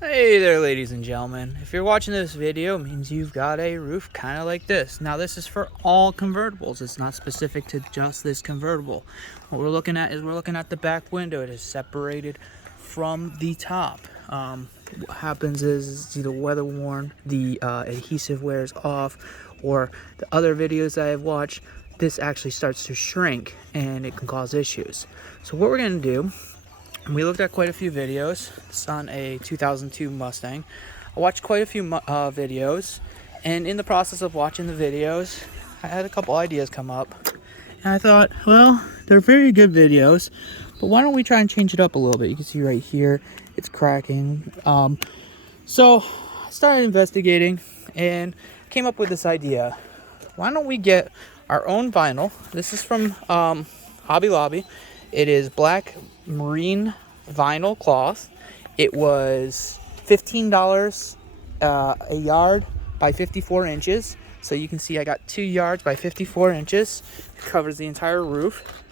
Hey there, ladies and gentlemen. If you're watching this video, it means you've got a roof kind of like this. Now, this is for all convertibles. It's not specific to just this convertible. What we're looking at is the back window. It is separated from the top. What happens is it's either weather worn, the adhesive wears off, or the other videos I have watched, this actually starts to shrink and it can cause issues. So what we're going to do, we looked at quite a few videos. It's on a 2002 Mustang. I watched quite a few videos, and in the process of watching the videos, I had a couple ideas come up. And I thought, well, they're very good videos, but why don't we try and change it up a little bit? You can see right here, it's cracking. So I started investigating and came up with this idea. Why don't we get our own vinyl? This is from Hobby Lobby. It is black marine vinyl cloth. It was $15 a yard by 54 inches. So you can see I got 2 yards by 54 inches. It covers the entire roof.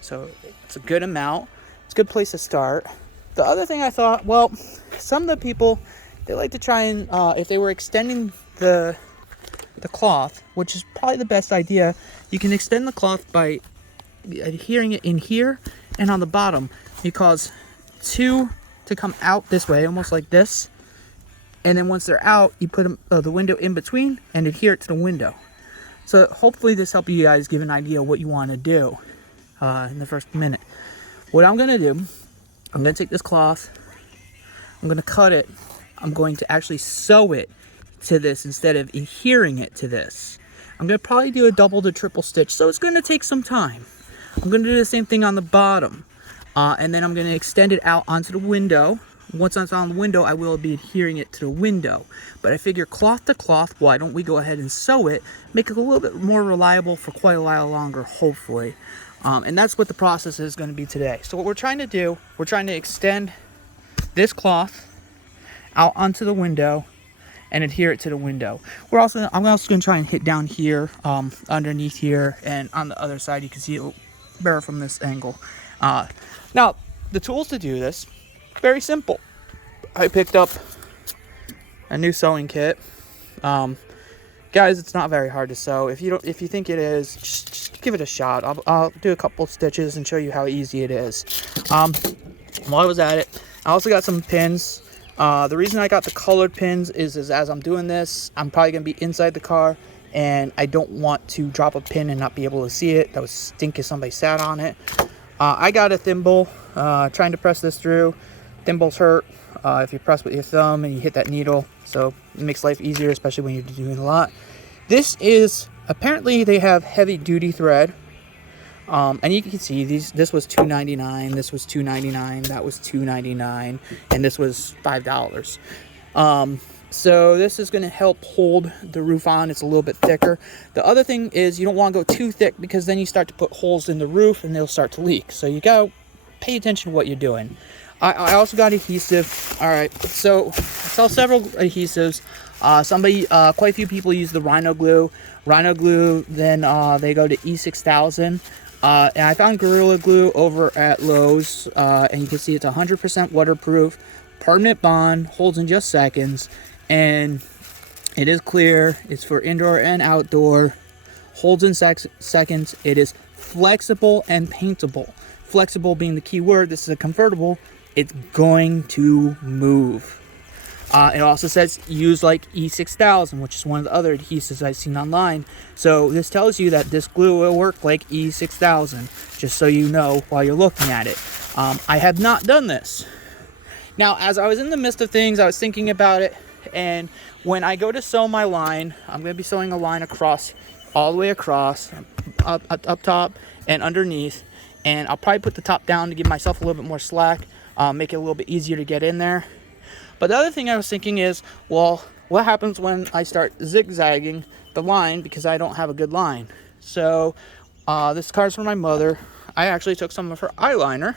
So it's a good amount. It's a good place to start. The other thing I thought, well, some of the people, they like to try and, if they were extending the cloth, which is probably the best idea, you can extend the cloth by adhering it in here and on the bottom. You cause two to come out this way, almost like this, and then once they're out, you put the window in between and adhere it to the window. So hopefully this helps you guys give an idea of what you want to do in the first minute. What I'm going to do, I'm going to take this cloth, I'm going to cut it, I'm going to actually sew it to this instead of adhering it to this. I'm going to probably do a double to triple stitch, so it's going to take some time. I'm going to do the same thing on the bottom, and then I'm going to extend it out onto the window. Once it's on the window, I will be adhering it to the window. But I figure cloth to cloth, why don't we go ahead and sew it, make it a little bit more reliable for quite a while longer, hopefully. And that's what the process is going to be today. So what we're trying to do, we're trying to extend this cloth out onto the window and adhere it to the window. I'm also going to try and hit down here, underneath here, and on the other side. You can see it better from this angle. Now, the tools to do this, very simple. I picked up a new sewing kit. Guys, it's not very hard to sew. If you think it is, just give it a shot. I'll do a couple stitches and show you how easy it is. While I was at it, I also got some pins. The reason I got the colored pins is as I'm doing this, I'm probably going to be inside the car, and I don't want to drop a pin and not be able to see it. That would stink if somebody sat on it. I got a thimble, trying to press this through. Thimbles hurt if you press with your thumb and you hit that needle, so it makes life easier, especially when you're doing a lot. This is, apparently they have heavy duty thread. And you can see this was $2.99, this was $2.99, that was $2.99, and this was $5. So this is going to help hold the roof on. It's a little bit thicker. The other thing is you don't want to go too thick, because then you start to put holes in the roof and they'll start to leak. So you got to pay attention to what you're doing. I also got adhesive. All right, so I saw several adhesives. Quite a few people use the Rhino glue. Rhino glue, then they go to E6000. And I found Gorilla Glue over at Lowe's, and you can see it's 100% waterproof, permanent bond, holds in just seconds, and it is clear. It's for indoor and outdoor, holds in seconds. It is flexible and paintable. Flexible being the key word. This is a convertible. It's going to move. It also says use like E6000, which is one of the other adhesives I've seen online. So this tells you that this glue will work like E6000, just so you know while you're looking at it. I have not done this. Now, as I was in the midst of things, I was thinking about it, and when I go to sew my line, I'm going to be sewing a line across, all the way across, up top and underneath, and I'll probably put the top down to give myself a little bit more slack, make it a little bit easier to get in there. But the other thing I was thinking is, well, what happens when I start zigzagging the line because I don't have a good line? So this card's from my mother. I actually took some of her eyeliner,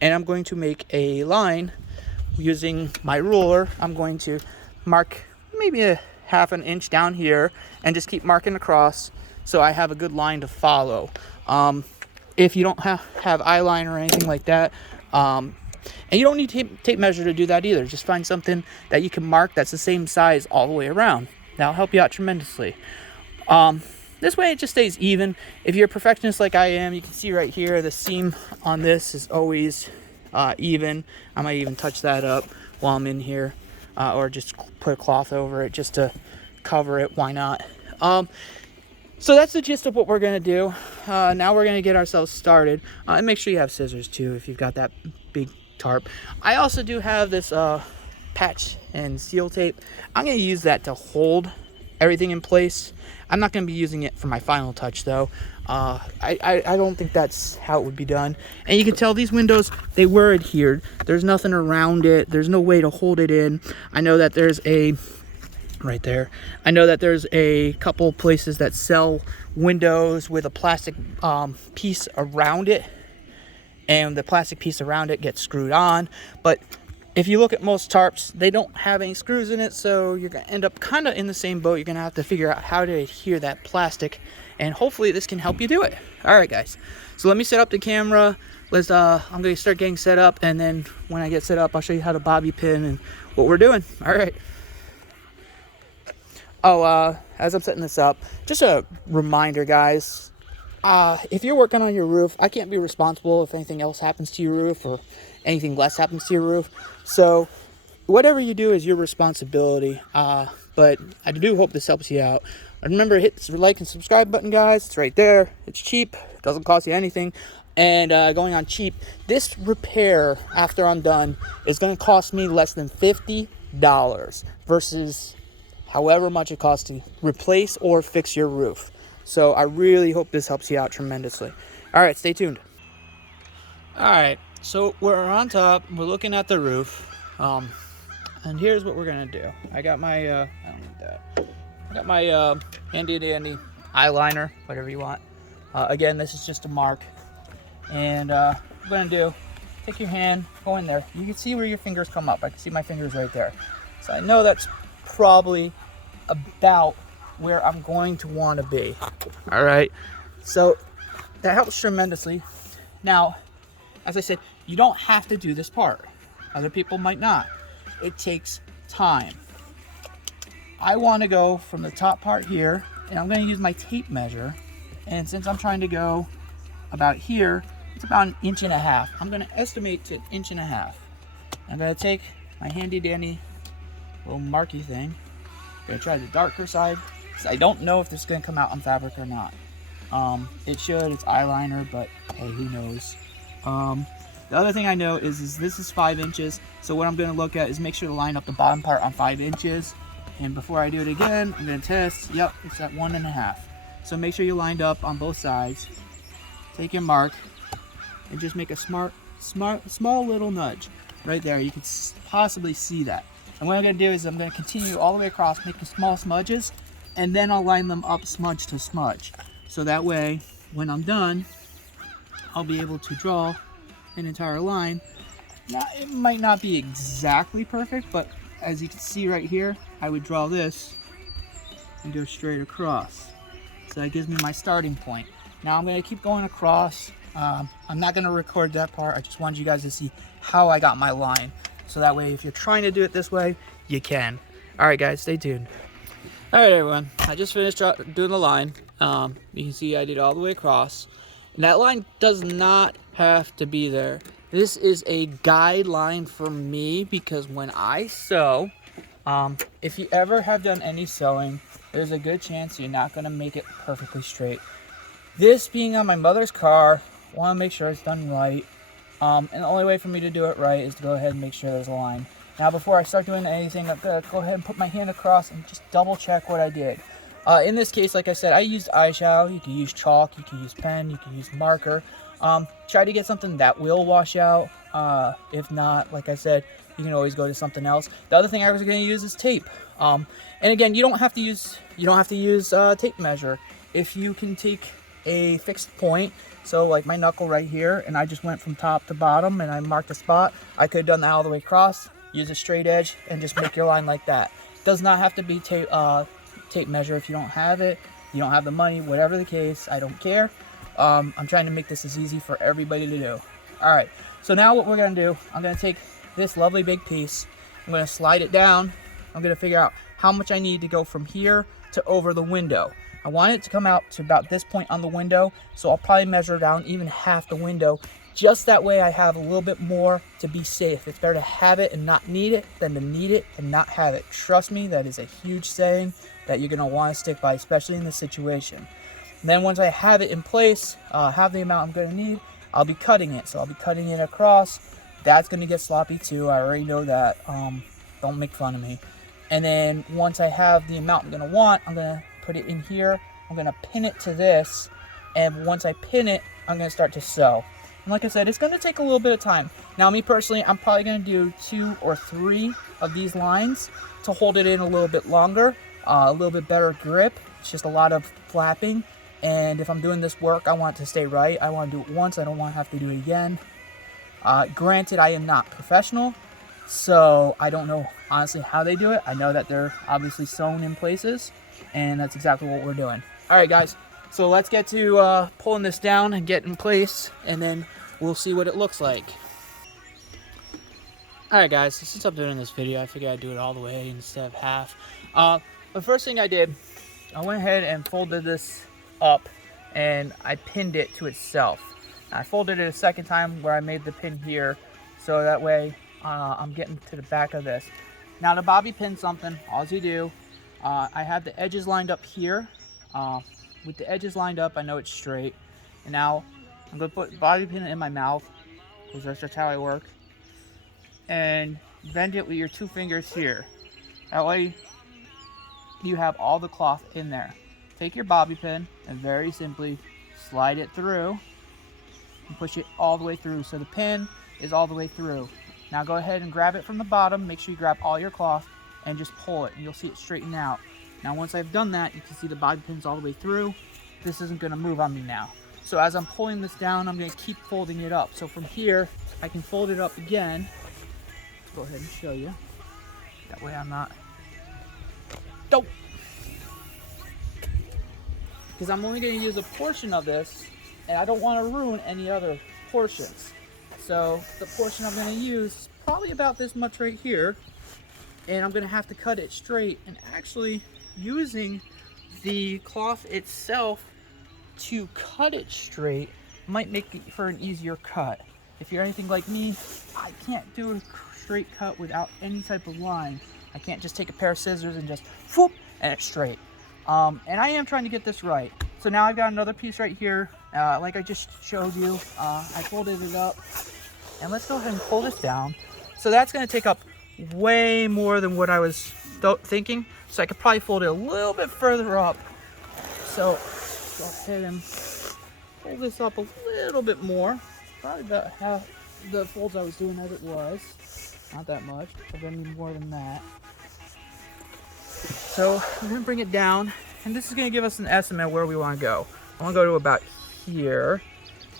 and I'm going to make a line using my ruler. I'm going to mark maybe a half an inch down here and just keep marking across so I have a good line to follow. If you don't have eyeliner or anything like that, And you don't need tape measure to do that either. Just find something that you can mark that's the same size all the way around. That'll help you out tremendously. This way it just stays even. If you're a perfectionist like I am, you can see right here the seam on this is always even. I might even touch that up while I'm in here, or just put a cloth over it just to cover it. Why not? So that's the gist of what we're going to do. Now we're going to get ourselves started. And make sure you have scissors too if you've got that big tarp. I also do have this patch and seal tape. I'm going to use that to hold everything in place. I'm not going to be using it for my final touch though. I don't think that's how it would be done. And you can tell these windows, they were adhered. There's nothing around it. There's no way to hold it in. I know that there's a right there. I know that there's a couple places that sell windows with a plastic piece around it, and the plastic piece around it gets screwed on. But if you look at most tarps, they don't have any screws in it, so you're going to end up kind of in the same boat. You're going to have to figure out how to adhere that plastic, and hopefully this can help you do it. All right, guys. So let me set up the camera. I'm going to start getting set up, and then when I get set up, I'll show you how to bobby pin and what we're doing. All right. Oh, as I'm setting this up, just a reminder, guys. If you're working on your roof, I can't be responsible if anything else happens to your roof or anything less happens to your roof. So whatever you do is your responsibility. But I do hope this helps you out. Remember, hit the like and subscribe button, guys. It's right there. It's cheap. It doesn't cost you anything. And going on cheap, this repair after I'm done is going to cost me less than $50 versus however much it costs to replace or fix your roof. So I really hope this helps you out tremendously. All right, stay tuned. All right, so we're on top. We're looking at the roof. And here's what we're gonna do. I got my I don't need that. I got my handy dandy eyeliner, whatever you want. Again, this is just a mark. And what I'm gonna do, take your hand, go in there. You can see where your fingers come up. I can see my fingers right there. So I know that's probably about where I'm going to want to be. All right, so that helps tremendously. Now, as I said, you don't have to do this part. Other people might not. It takes time. I want to go from the top part here, and I'm going to use my tape measure. And since I'm trying to go about here, it's about 1.5 inches. I'm going to estimate to 1.5 inches. I'm going to take my handy dandy little marky thing. I'm gonna try the darker side because I don't know if this is gonna come out on fabric or not. It should. It's eyeliner, but hey, who knows? The other thing I know is this is 5 inches. So what I'm gonna look at is make sure to line up the bottom part on 5 inches. And before I do it again, I'm gonna test. Yep, it's at 1.5. So make sure you lined up on both sides. Take your mark and just make a small little nudge right there. You can possibly see that. And what I'm going to do is I'm going to continue all the way across, making small smudges, and then I'll line them up smudge to smudge. So that way, when I'm done, I'll be able to draw an entire line. Now, it might not be exactly perfect, but as you can see right here, I would draw this and go straight across. So that gives me my starting point. Now I'm going to keep going across. I'm not going to record that part. I just wanted you guys to see how I got my line. So that way, if you're trying to do it this way, you can. All right, guys, stay tuned. All right, everyone. I just finished doing the line. You can see I did all the way across. And that line does not have to be there. This is a guideline for me because when I sew, if you ever have done any sewing, there's a good chance you're not going to make it perfectly straight. This being on my mother's car, I want to make sure it's done right. And the only way for me to do it right is to go ahead and make sure there's a line. Now, before I start doing anything, I'm going to go ahead and put my hand across and just double check what I did. In this case, like I said, I used eyeshadow. You can use chalk, you can use pen, you can use marker. Try to get something that will wash out. If not, like I said, you can always go to something else. The other thing I was going to use is tape. And again, you don't have to use tape measure. If you can take a fixed point, so like my knuckle right here, and I just went from top to bottom and I marked a spot, I could have done that all the way across, use a straight edge and just make your line like that. Does not have to be tape measure if you don't have it, you don't have the money, whatever the case, I don't care. I'm trying to make this as easy for everybody to do. All right, so now what we're gonna do, I'm gonna take this lovely big piece, I'm gonna slide it down, I'm gonna figure out how much I need to go from here to over the window. I want it to come out to about this point on the window, so I'll probably measure down even half the window. Just that way I have a little bit more to be safe. It's better to have it and not need it than to need it and not have it. Trust me, that is a huge saying that you're gonna wanna stick by, especially in this situation. And then once I have it in place, have the amount I'm gonna need, I'll be cutting it. So I'll be cutting it across. That's gonna get sloppy too, I already know that. Don't make fun of me. And then once I have the amount I'm gonna want, I'm gonna put it in here. I'm gonna pin it to this. And once I pin it, I'm gonna start to sew. And like I said, it's gonna take a little bit of time. Now me personally, I'm probably gonna do 2 or 3 of these lines to hold it in a little bit longer, a little bit better grip. It's just a lot of flapping. And if I'm doing this work, I want it to stay right. I want to do it once, I don't want to have to do it again. Granted, I am not professional, so I don't know honestly how they do it. I know that they're obviously sewn in places, and that's exactly what we're doing. All right, guys, so let's get to pulling this down and get in place, and then we'll see what it looks like. All right, guys, so since I'm doing this video, I figured I'd do it all the way instead of half. The first thing I did, I went ahead and folded this up, and I pinned it to itself. I folded it a second time where I made the pin here, so that way I'm getting to the back of this. Now to bobby pin something, all you do, I have the edges lined up here. With the edges lined up, I know it's straight. And now I'm going to put bobby pin in my mouth, because that's just how I work. And bend it with your 2 fingers here. That way you have all the cloth in there. Take your bobby pin and very simply slide it through and push it all the way through, so the pin is all the way through. Now go ahead and grab it from the bottom, make sure you grab all your cloth and just pull it and you'll see it straighten out. Now once I've done that, you can see the bobby pin's all the way through. This isn't going to move on me now. So as I'm pulling this down, I'm going to keep folding it up. So from here, I can fold it up again. Let's go ahead and show you. That way I'm not... Dope! Because I'm only going to use a portion of this, and I don't want to ruin any other portions. So the portion I'm going to use is probably about this much right here, and I'm going to have to cut it straight. And actually using the cloth itself to cut it straight might make it for an easier cut. If you're anything like me, I can't do a straight cut without any type of line. I can't just take a pair of scissors and just whoop, and it's straight. And I am trying to get this right. So now I've got another piece right here, like I just showed you. I folded it up, and let's go ahead and pull this down. So that's going to take up way more than what I was thinking. So I could probably fold it a little bit further up. So go ahead and pull this up a little bit more. Probably about half the folds I was doing as it was. Not that much. I'm going to need more than that. So we're going to bring it down, and this is going to give us an estimate of where we want to go. I want to go to about here,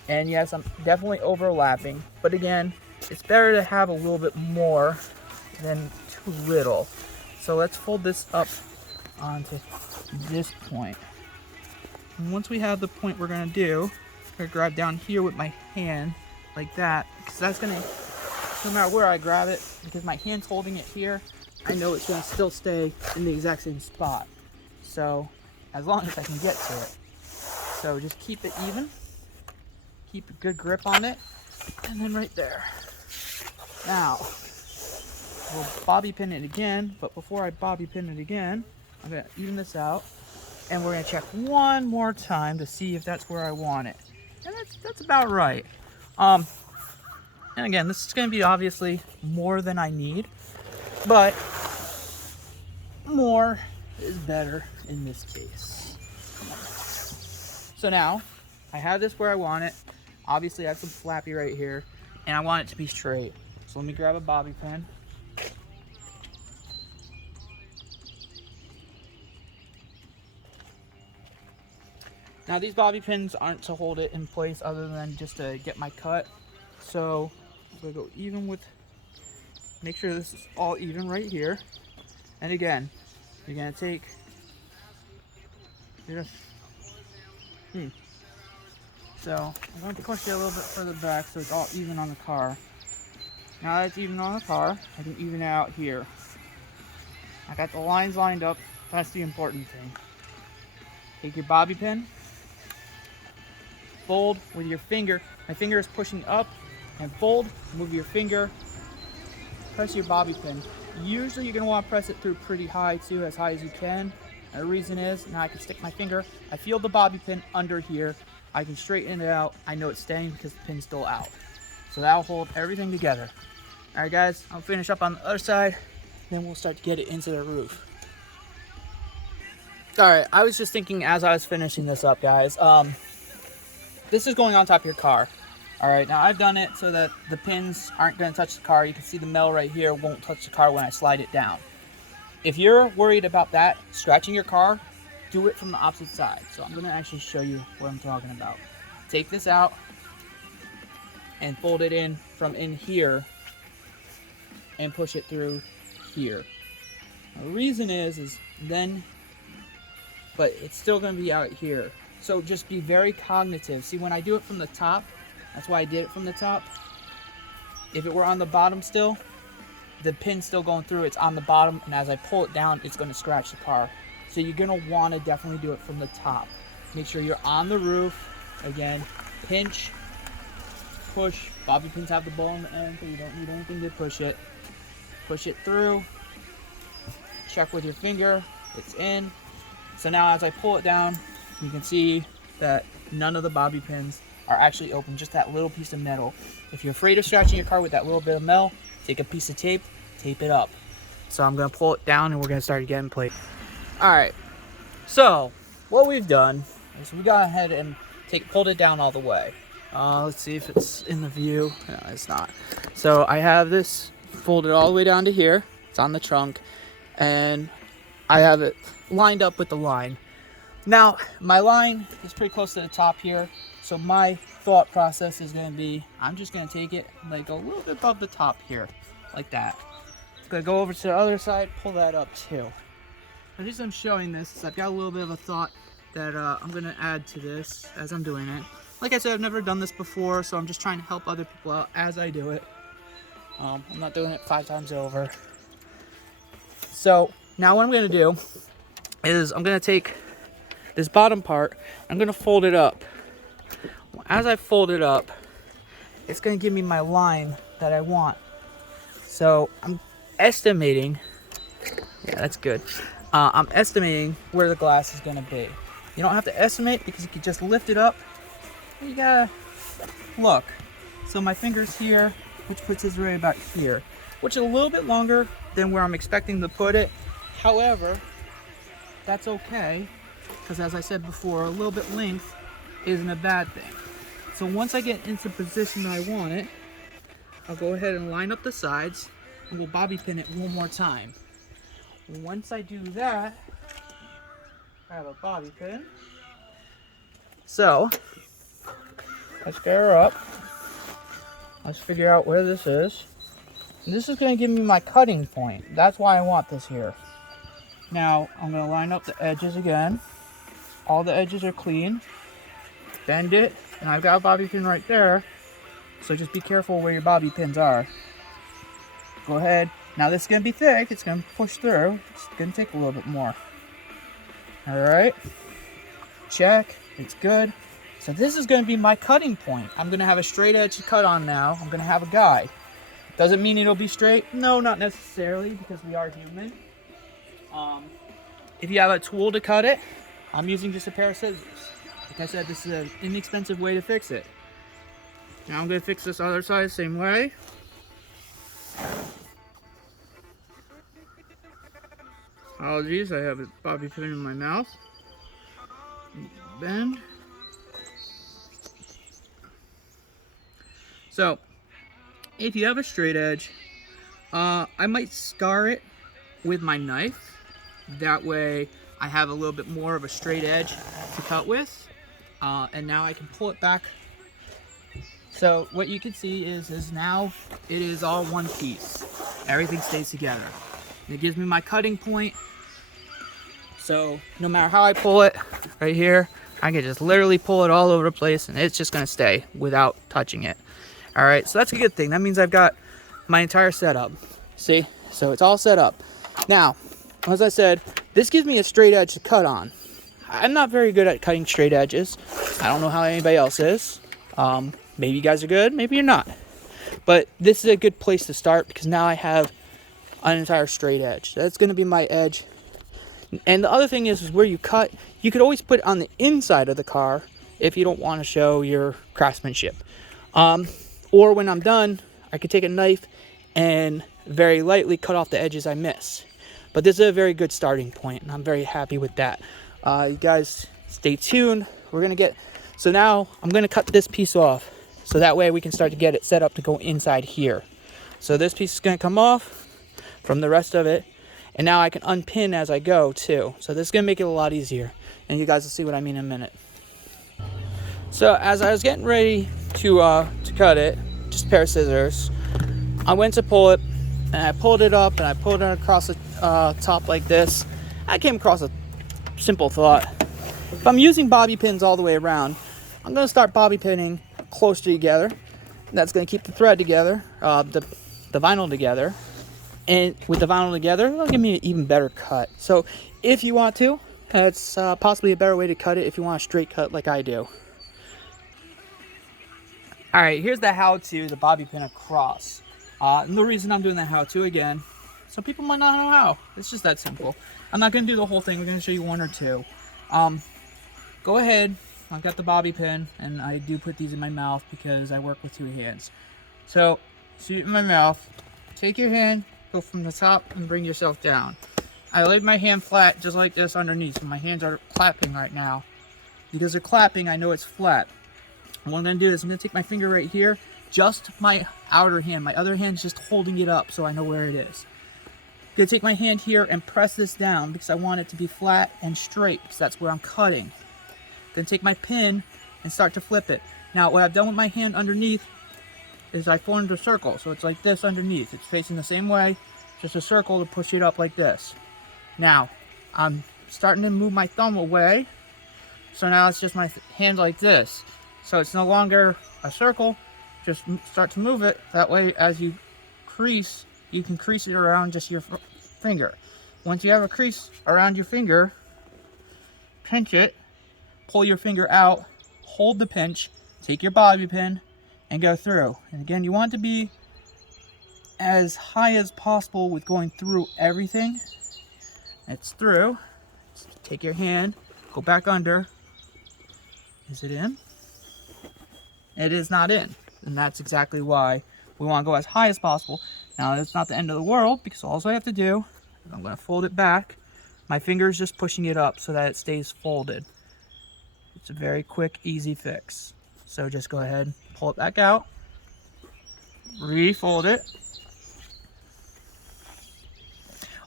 and yes, I'm definitely overlapping, but again, it's better to have a little bit more than too little. So let's fold this up onto this point. And once we have the point we're going to do, I'm going to grab down here with my hand like that, because that's going to, no matter where I grab it, because my hand's holding it here, I know it's going to still stay in the exact same spot. So as long as I can get to it. So just keep it even, keep a good grip on it, and then right there. Now we'll bobby pin it again, but before I bobby pin it again, I'm going to even this out, and we're going to check one more time to see if that's where I want it. And that's about right. And again, this is going to be obviously more than I need, but more is better in this case. So now I have this where I want it. Obviously I have some flappy right here, and I want it to be straight. So let me grab a bobby pin. Now these bobby pins aren't to hold it in place other than just to get my cut. So I'm gonna go even with, make sure this is all even right here. And again, you're gonna take, So I'm going to push it a little bit further back so it's all even on the car. Now that it's even on the car, I can even it out here. I got the lines lined up. That's the important thing. Take your bobby pin, fold with your finger. My finger is pushing up, and fold, move your finger, press your bobby pin. Usually you're going to want to press it through pretty high too, as high as you can. And the reason is, now I can stick my finger, I feel the bobby pin under here, I can straighten it out, I know it's staying because the pin's still out. So that'll hold everything together. Alright guys, I'll finish up on the other side, then we'll start to get it into the roof. Alright, I was just thinking as I was finishing this up, guys, this is going on top of your car. Alright, now I've done it so that the pins aren't going to touch the car. You can see the metal right here won't touch the car when I slide it down. If you're worried about that, scratching your car, do it from the opposite side. So I'm going to actually show you what I'm talking about. Take this out and fold it in from in here and push it through here. Now, the reason is then, but it's still going to be out here. So just be very cognitive. See, when I do it from the top, that's why I did it from the top. If it were on the bottom still, the pin's still going through, it's on the bottom, and as I pull it down, it's going to scratch the car. So you're going to want to definitely do it from the top. Make sure you're on the roof. Again, pinch, push. Bobby pins have the ball in the end, so you don't need anything to push it. Push it through. Check with your finger. It's in. So now as I pull it down, you can see that none of the bobby pins are actually open, just that little piece of metal. If you're afraid of scratching your car with that little bit of metal, take a piece of tape, tape it up. So I'm going to pull it down and we're going to start getting plate. Alright, so what we've done is we got ahead and pulled it down all the way. Let's see if it's in the view. No, it's not. So I have this folded all the way down to here. It's on the trunk. And I have it lined up with the line. Now, my line is pretty close to the top here. So my thought process is going to be, I'm just going to take it like a little bit above the top here, like that. I'm going to go over to the other side, pull that up too. The reason I'm showing this is I've got a little bit of a thought that I'm going to add to this as I'm doing it. Like I said, I've never done this before, so I'm just trying to help other people out as I do it. I'm not doing it 5 times over. So now what I'm going to do is I'm going to take this bottom part, I'm going to fold it up. As I fold it up, it's going to give me my line that I want. So I'm estimating, yeah, that's good. I'm estimating where the glass is going to be. You don't have to estimate because you can just lift it up. You gotta look. So my finger's here, which puts it right about here, which is a little bit longer than where I'm expecting to put it. However, that's okay, because as I said before, a little bit length isn't a bad thing. So once I get into the position I want it, I'll go ahead and line up the sides and we'll bobby pin it one more time. Once I do that, I have a bobby pin. So let's get her up. Let's figure out where this is. And this is going to give me my cutting point. That's why I want this here. Now I'm going to line up the edges again. All the edges are clean. Bend it, and I've got a bobby pin right there. So just be careful where your bobby pins are. Go ahead. Now this is going to be thick. It's going to push through. It's going to take a little bit more. Alright. Check. It's good. So this is going to be my cutting point. I'm going to have a straight edge to cut on now. I'm going to have a guide. Doesn't mean it'll be straight. No, not necessarily, because we are human. If you have a tool to cut it, I'm using just a pair of scissors. Like I said, this is an inexpensive way to fix it. Now I'm going to fix this other side the same way. Apologies, I have a bobby pin in my mouth. Bend. So, if you have a straight edge, I might scar it with my knife. That way I have a little bit more of a straight edge to cut with. And now I can pull it back. So what you can see is now it is all one piece. Everything stays together. And it gives me my cutting point. So no matter how I pull it, right here, I can just literally pull it all over the place and it's just gonna stay without touching it. All right, so that's a good thing. That means I've got my entire setup. See, so it's all set up. Now, as I said, this gives me a straight edge to cut on. I'm not very good at cutting straight edges. I don't know how anybody else is. Maybe you guys are good, maybe you're not. But this is a good place to start because now I have an entire straight edge. That's gonna be my edge. And the other thing is where you cut, you could always put it on the inside of the car if you don't want to show your craftsmanship. Or when I'm done, I could take a knife and very lightly cut off the edges I miss. But this is a very good starting point, and I'm very happy with that. You guys stay tuned. So now I'm gonna cut this piece off so that way we can start to get it set up to go inside here. So this piece is gonna come off from the rest of it, and now I can unpin as I go too. So this is gonna make it a lot easier, and you guys will see what I mean in a minute. So as I was getting ready to cut it, just a pair of scissors, I went to pull it, and I pulled it up, and I pulled it across the top like this. I came across a simple thought. If I'm using bobby pins all the way around, I'm going to start bobby pinning closer together. That's going to keep the thread together, the vinyl together. And with the vinyl together, it'll give me an even better cut. So if you want to, it's possibly a better way to cut it if you want a straight cut like I do. All right, here's the how-to, the bobby pin across. And the reason I'm doing the how-to again, some people might not know how. It's just that simple. I'm not going to do the whole thing. We're going to show you one or two. Go ahead. I've got the bobby pin, and I do put these in my mouth because I work with two hands. So, shoot it in my mouth. Take your hand, go from the top, and bring yourself down. I laid my hand flat just like this underneath, so my hands are clapping right now. Because they're clapping, I know it's flat. And what I'm going to do is I'm going to take my finger right here, just my outer hand. My other hand's just holding it up so I know where it is. I'm going to take my hand here and press this down because I want it to be flat and straight because that's where I'm cutting. I'm going to take my pin and start to flip it. Now what I've done with my hand underneath is I formed a circle. So it's like this underneath. It's facing the same way, just a circle to push it up like this. Now I'm starting to move my thumb away. So now it's just my hand like this. So it's no longer a circle, just start to move it. That way as you crease, you can crease it around just your finger. Once you have a crease around your finger, pinch it, pull your finger out, hold the pinch, take your bobby pin, and go through. And again, you want to be as high as possible with going through everything. It's through. Just take your hand, go back under. Is it in? It is not in, and that's exactly why we want to go as high as possible. Now it's not the end of the world because all I have to do is I'm going to fold it back. My finger is just pushing it up so that it stays folded. It's a very quick, easy fix. So just go ahead, pull it back out, refold it.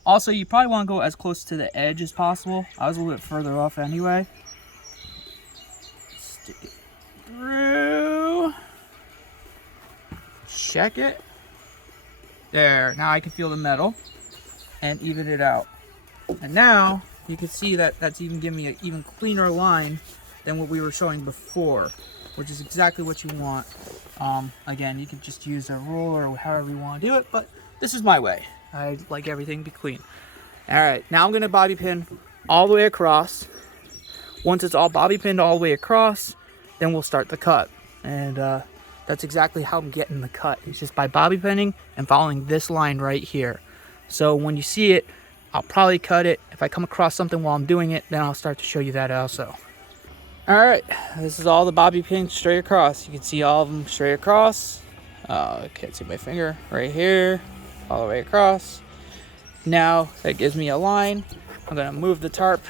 Also, you probably want to go as close to the edge as possible. I was a little bit further off anyway. Stick it through. Check it. There. Now I can feel the metal and even it out. And now you can see that that's even giving me an even cleaner line than what we were showing before, which is exactly what you want. Again, you can just use a ruler or however you want to do it, but this is my way. I like everything to be clean. All right, now I'm going to bobby pin all the way across. Once it's all bobby pinned all the way across, then we'll start the cut. And that's exactly how I'm getting the cut. It's just by bobby pinning and following this line right here. So when you see it, I'll probably cut it. If I come across something while I'm doing it, then I'll start to show you that also. All right, this is all the bobby pins straight across. You can see all of them straight across. I can't see my finger right here, all the way across. Now that gives me a line. I'm gonna move the tarp.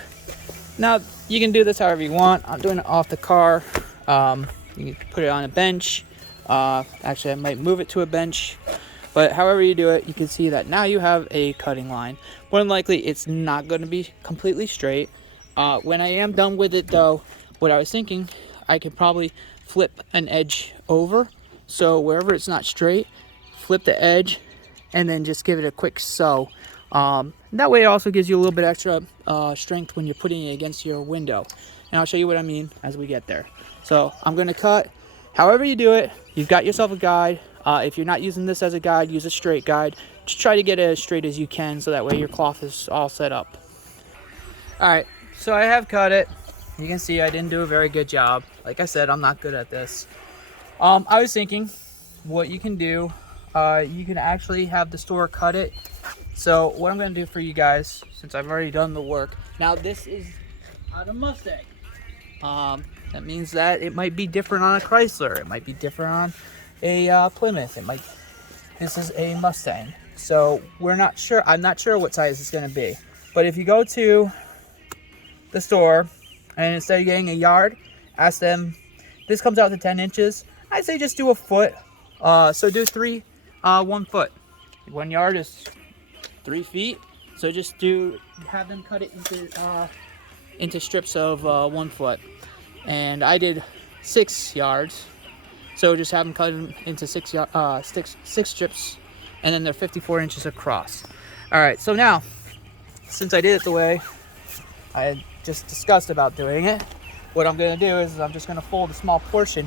Now you can do this however you want. I'm doing it off the car. You can put it on a bench. Actually, I might move it to a bench. But however you do it, you can see that now you have a cutting line. More than likely, it's not going to be completely straight. When I am done with it, though, what I was thinking, I could probably flip an edge over. So wherever it's not straight, flip the edge, and then just give it a quick sew That way it also gives you a little bit extra strength when you're putting it against your window. And I'll show you what I mean as we get there. So I'm going to cut. However you do it, you've got yourself a guide. If you're not using this as a guide, use a straight guide. Just try to get it as straight as you can so that way your cloth is all set up. Alright, so I have cut it. You can see I didn't do a very good job. Like I said, I'm not good at this. I was thinking what you can do, you can actually have the store cut it. So what I'm going to do for you guys, since I've already done the work. Now this is on a Mustang. That means that it might be different on a Chrysler. It might be different on a Plymouth. This is a Mustang. So we're not sure. I'm not sure what size it's going to be. But if you go to the store and instead of getting a yard, ask them. This comes out to 10 inches. I'd say just do a foot. So do 1 foot. 1 yard is 3 feet. So just have them cut it into strips of 1 foot. And I did 6 yards. So just have them cut them into 6 strips, and then they're 54 inches across. All right. So now, since I did it the way I just discussed about doing it, what I'm going to do is I'm just going to fold a small portion.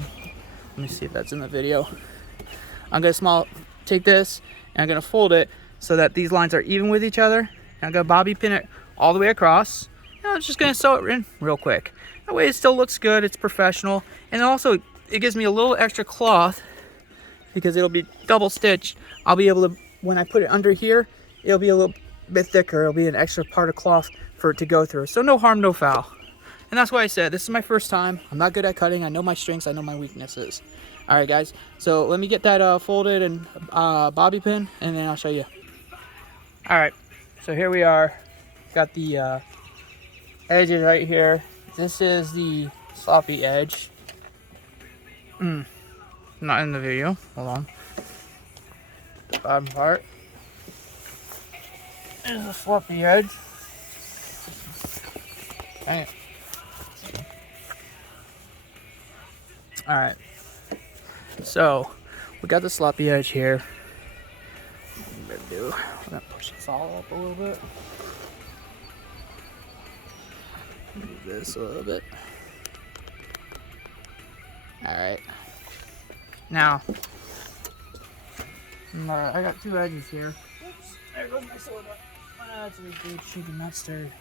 Let me see if that's in the video. I'm going to take this and I'm going to fold it so that these lines are even with each other. And I'm going to bobby pin it all the way across. And I'm just going to sew it in real quick. That way it still looks good. It's professional. And also it gives me a little extra cloth because it'll be double stitched. I'll be able to, when I put it under here, it'll be a little bit thicker. It'll be an extra part of cloth for it to go through. So no harm, no foul. And that's why I said this is my first time. I'm not good at cutting. I know my strengths. I know my weaknesses. All right, guys. So let me get that folded and bobby pin, and then I'll show you. All right. So here we are. Got the edges right here. This is the sloppy edge. Not in the video. Hold on. The bottom part is the sloppy edge. Dang it. Alright, so we got the sloppy edge here. What I'm gonna push this all up a little bit. Move this a little bit. Alright, now I got 2 edges here. Oops, there goes my soda. That's really good. She did not stir.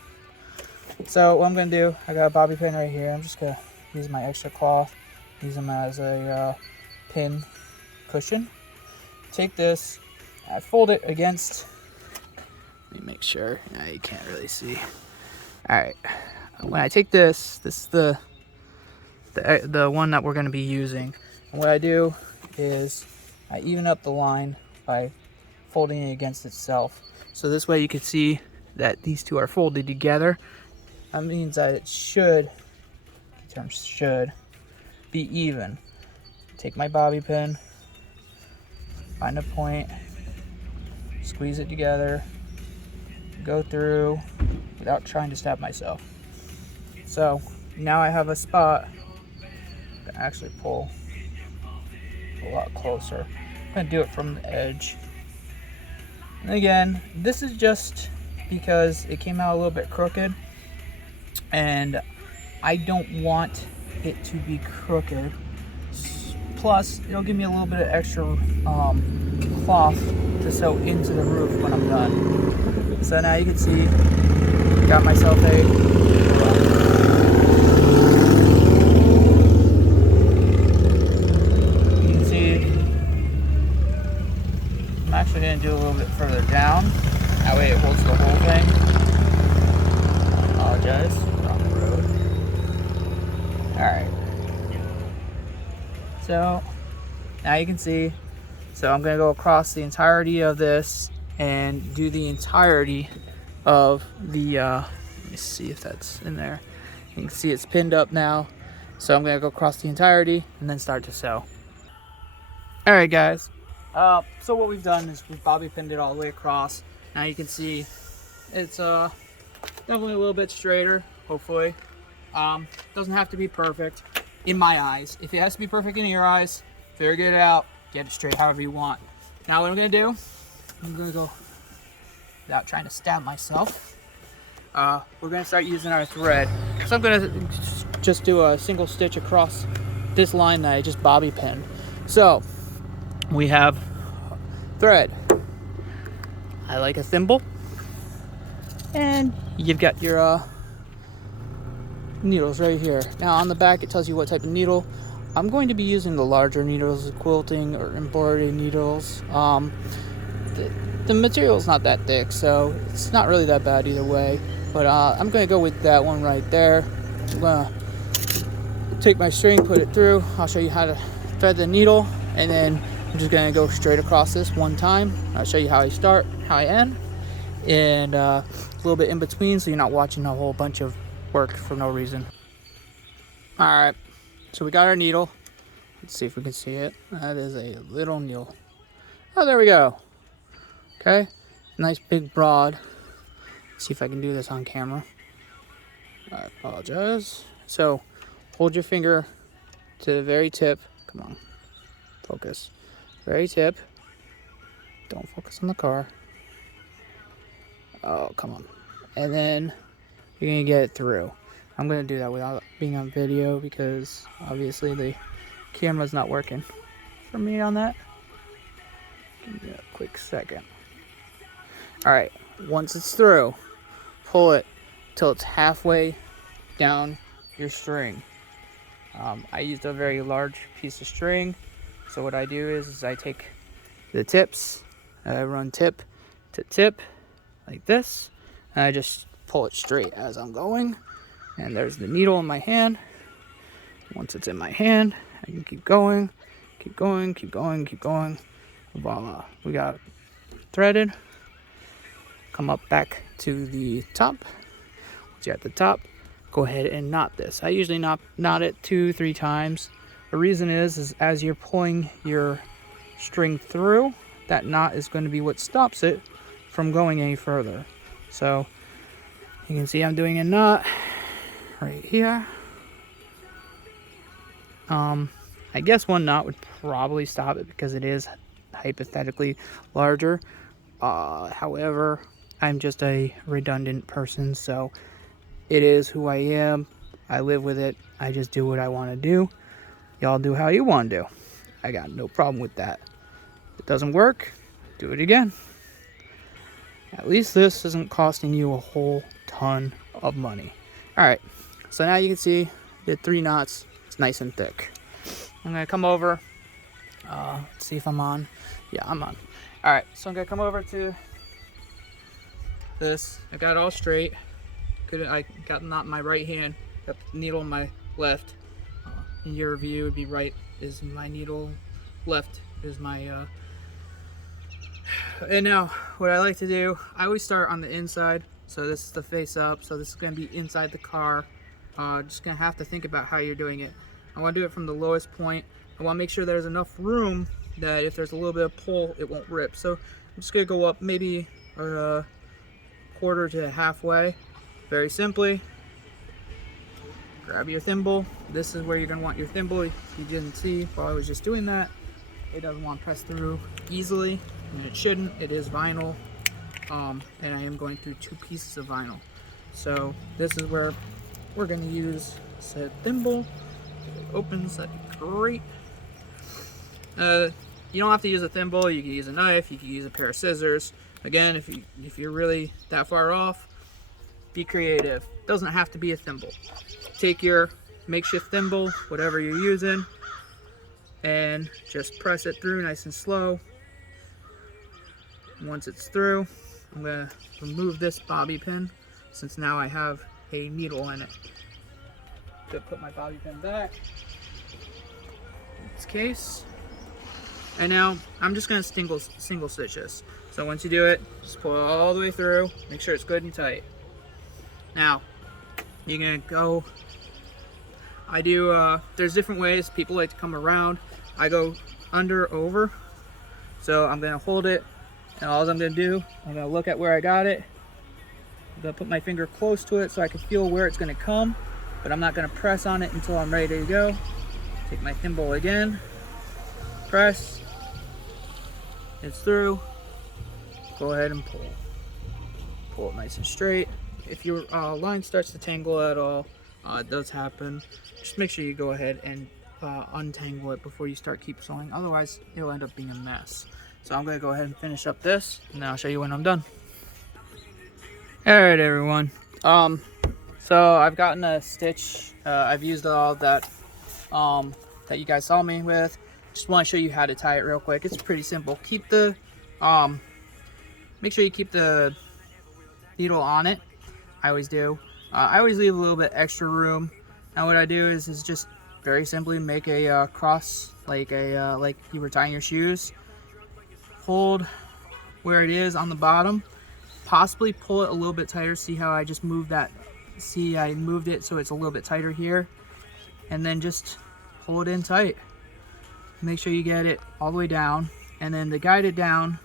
So what I'm gonna do, I got a bobby pin right here. I'm just gonna use my extra cloth. Use them as a pin cushion. Take this, I fold it against. Let me make sure. Now you can't really see. All right. When I take this is the one that we're going to be using. And what I do is I even up the line by folding it against itself. So this way you can see that these two are folded together. That means that it should be even. Take my bobby pin, find a point, squeeze it together, go through without trying to stab myself. So now I have a spot to actually pull a lot closer. I'm going to do it from the edge. And again, this is just because it came out a little bit crooked, and I don't want it to be crooked. Plus, it'll give me a little bit of extra cloth to sew into the roof when I'm done. So now you can see, got myself a you can see I'm actually going to do a little bit further down. That way it holds the whole thing. I apologize. We're on the road. Alright. So now you can see. So I'm going to go across the entirety of this and do the entirety of the, let me see if that's in there. You can see it's pinned up now. So I'm going to go across the entirety and then start to sew. Alright guys. So what we've done is we've bobby pinned it all the way across. Now you can see it's definitely a little bit straighter, hopefully. Doesn't have to be perfect in my eyes. If it has to be perfect in your eyes, figure it out, get it straight however you want. Now what I'm gonna do, I'm gonna go without trying to stab myself. We're gonna start using our thread. So I'm gonna just do a single stitch across this line that I just bobby pinned. So we have thread. I like a thimble, and you've got your needles right here. Now on the back it tells you what type of needle. I'm going to be using the larger needles, quilting or embroidery needles. The material is not that thick, so it's not really that bad either way. But I'm going to go with that one right there. I'm going to take my string, put it through. I'll show you how to thread the needle, and then I'm just going to go straight across this one time. I'll show you how I start, how I end, and a little bit in between, so you're not watching a whole bunch of work for no reason. Alright, so we got our needle. Let's see if we can see it. That is a little needle. Oh, there we go. Okay, nice big broad. Let's see if I can do this on camera. I apologize. So hold your finger to the very tip. Come on, focus. Very tip. Don't focus on the car. Oh, come on. And then you're gonna get it through. I'm gonna do that without being on video because obviously the camera's not working for me on that. Give me a quick second. Alright, once it's through, pull it till it's halfway down your string. I used a very large piece of string, so what I do is I take the tips, I run tip to tip like this, and I just pull it straight as I'm going. And there's the needle in my hand. Once it's in my hand, I can keep going, keep going, keep going, keep going. Voila, we got it threaded. Come up back to the top. Once you're at the top, go ahead and knot this. I usually knot it 2-3 times. The reason is as you're pulling your string through, that knot is going to be what stops it from going any further. So you can see I'm doing a knot right here. I guess one knot would probably stop it because it is hypothetically larger. However, I'm just a redundant person, so it is who I am. I live with it. I just do what I want to do. Y'all do how you want to do. I got no problem with that. If it doesn't work, do it again. At least this isn't costing you a whole ton of money. Alright, so now you can see the 3 knots. It's nice and thick. I'm going to come over. Let's see if I'm on. Yeah, I'm on. Alright, so I'm going to come over to this. I got it all straight. I got the knot in my right hand. Got the needle in my left. In your view, would be right is my needle. Left is my... And now, what I like to do, I always start on the inside. So this is the face up. So this is going to be inside the car. Just going to have to think about how you're doing it. I want to do it from the lowest point. I want to make sure there's enough room that if there's a little bit of pull, it won't rip. So I'm just going to go up maybe a quarter to halfway. Very simply, grab your thimble. This is where you're going to want your thimble. If you didn't see while I was just doing that, it doesn't want to press through easily, and it shouldn't. It is vinyl, and I am going through 2 pieces of vinyl. So this is where we're going to use said thimble. If it opens, that'd be great. You don't have to use a thimble. You can use a knife. You can use a pair of scissors. Again, if you're really that far off, be creative. Doesn't have to be a thimble. Take your makeshift thimble, whatever you're using, and just press it through nice and slow. Once it's through, I'm going to remove this bobby pin since now I have a needle in it. Gonna put my bobby pin back in its case. And now I'm just going to single stitch this. So once you do it, just pull it all the way through. Make sure it's good and tight. Now, you're going to go, there's different ways. People like to come around. I go under, over. So I'm going to hold it, and all I'm going to do, I'm going to look at where I got it. I'm going to put my finger close to it so I can feel where it's going to come, but I'm not going to press on it until I'm ready to go. Take my thimble again, press, it's through, go ahead and pull. pull it nice and straight. If your line starts to tangle at all, it does happen, just make sure you go ahead and untangle it before you start keep sewing, otherwise it'll end up being a mess. So I'm going to go ahead and finish up this, and then I'll show you when I'm done. Alright everyone, so I've gotten a stitch. I've used all that that you guys saw me with. Just want to show you how to tie it real quick. It's pretty simple. Keep the make sure you keep the needle on it. I always do. I always leave a little bit extra room. Now what I do is just very simply make a cross, like you were tying your shoes. Hold where it is on the bottom. Possibly pull it a little bit tighter. See how I just moved that? See, I moved it so it's a little bit tighter here. And then just pull it in tight. Make sure you get it all the way down. And then to guide it down,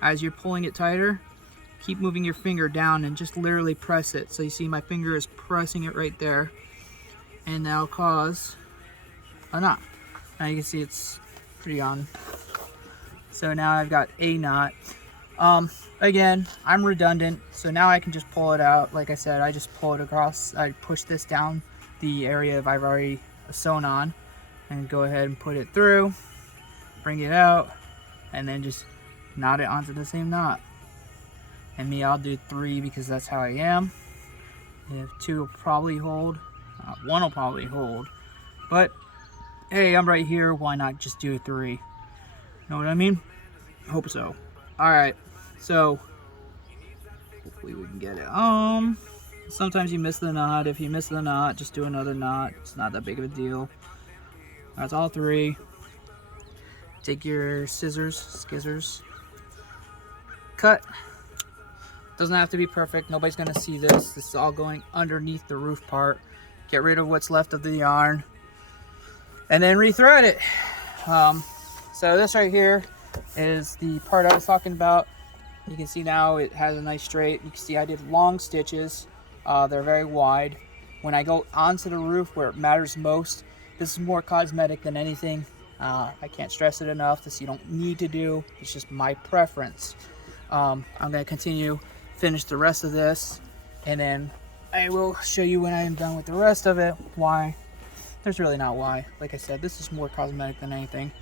as you're pulling it tighter, keep moving your finger down and just literally press it. So you see my finger is pressing it right there. And that'll cause a knot. Now you can see it's pretty on. So now I've got a knot. Again, I'm redundant, so now I can just pull it out. Like I said, I just pull it across. I push this down the area I've already sewn on, and go ahead and put it through, bring it out, and then just knot it onto the same knot. And me, I'll do 3 because that's how I am. If 2 will probably hold, 1 will probably hold, but hey, I'm right here, why not just do 3? Know what I mean? Hope so. Alright, so hopefully we can get it. Sometimes you miss the knot. If you miss the knot, just do another knot. It's not that big of a deal. That's all 3. Take your scissors, cut. Doesn't have to be perfect. Nobody's gonna see this. This is all going underneath the roof part. Get rid of what's left of the yarn, and then rethread it. So this right here is the part I was talking about. You can see now it has a nice straight. You can see I did long stitches. They're very wide. When I go onto the roof where it matters most, this is more cosmetic than anything. I can't stress it enough. This you don't need to do. It's just my preference. I'm going to continue, finish the rest of this, and then I will show you when I am done with the rest of it why. There's really not why. Like I said, this is more cosmetic than anything.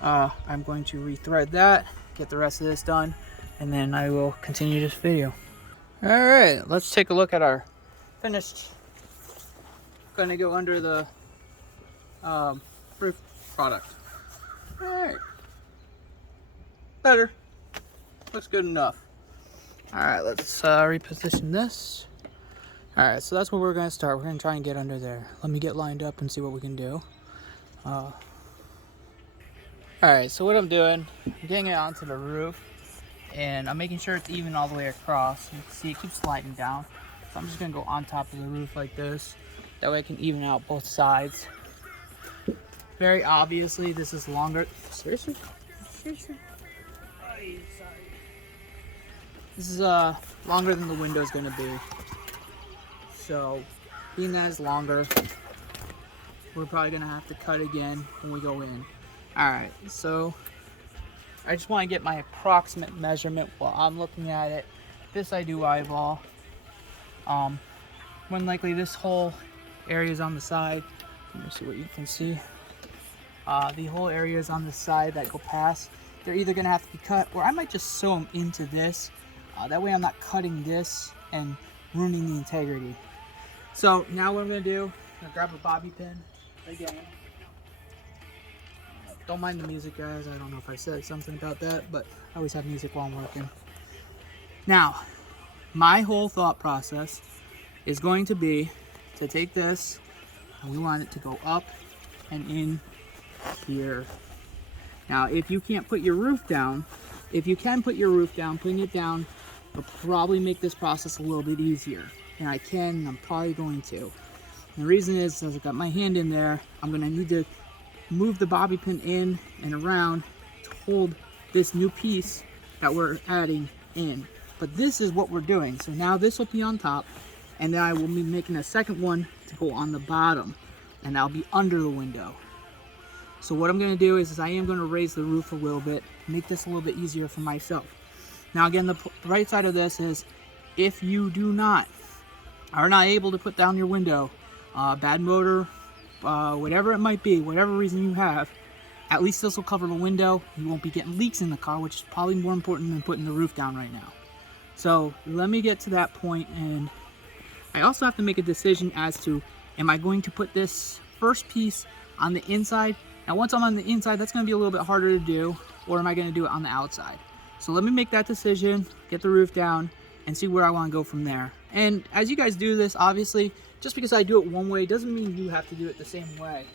I'm going to rethread that, get the rest of this done, and then I will continue this video. Alright, let's take a look at our finished. Going to go under the roof product. Alright. Better. Looks good enough. Alright, let's reposition this. Alright, so that's where we're going to start. We're going to try and get under there. Let me get lined up and see what we can do. Alright, so what I'm doing, I'm getting it onto the roof, and I'm making sure it's even all the way across. You can see it keeps sliding down. So I'm just going to go on top of the roof like this. That way I can even out both sides. Very obviously, this is longer. Seriously? Seriously? This is longer than the window is going to be. So, being that it's longer, we're probably going to have to cut again when we go in. Alright, so I just want to get my approximate measurement while I'm looking at it. This I do eyeball. When likely this whole area is on the side. Let me see what you can see. The whole area is on the side that go past. They're either going to have to be cut, or I might just sew them into this. That way I'm not cutting this and ruining the integrity. So now what I'm going to do, I'm going to grab a bobby pin again. Don't mind the music, guys. I don't know if I said something about that, but I always have music while I'm working. Now, my whole thought process is going to be to take this, and we want it to go up and in here. Now, if you can't put your roof down, if you can put your roof down, putting it down will probably make this process a little bit easier. And I can, and I'm probably going to. And the reason is, as I've got my hand in there, I'm going to need to move the bobby pin in and around to hold this new piece that we're adding in. But this is what we're doing. So now this will be on top, and then I will be making a second one to go on the bottom, and that'll be under the window. So what I'm going to do is I am going to raise the roof a little bit, make this a little bit easier for myself. Now again, the right side of this is if you are not able to put down your window, bad motor, whatever it might be, whatever reason you have, at least this will cover the window. You won't be getting leaks in the car, which is probably more important than putting the roof down right now. So let me get to that point, and I also have to make a decision as to, am I going to put this first piece on the inside? Now once I'm on the inside, that's going to be a little bit harder to do, or am I going to do it on the outside? So let me make that decision, get the roof down, and see where I want to go from there. And as you guys do this, obviously, just because I do it one way doesn't mean you have to do it the same way.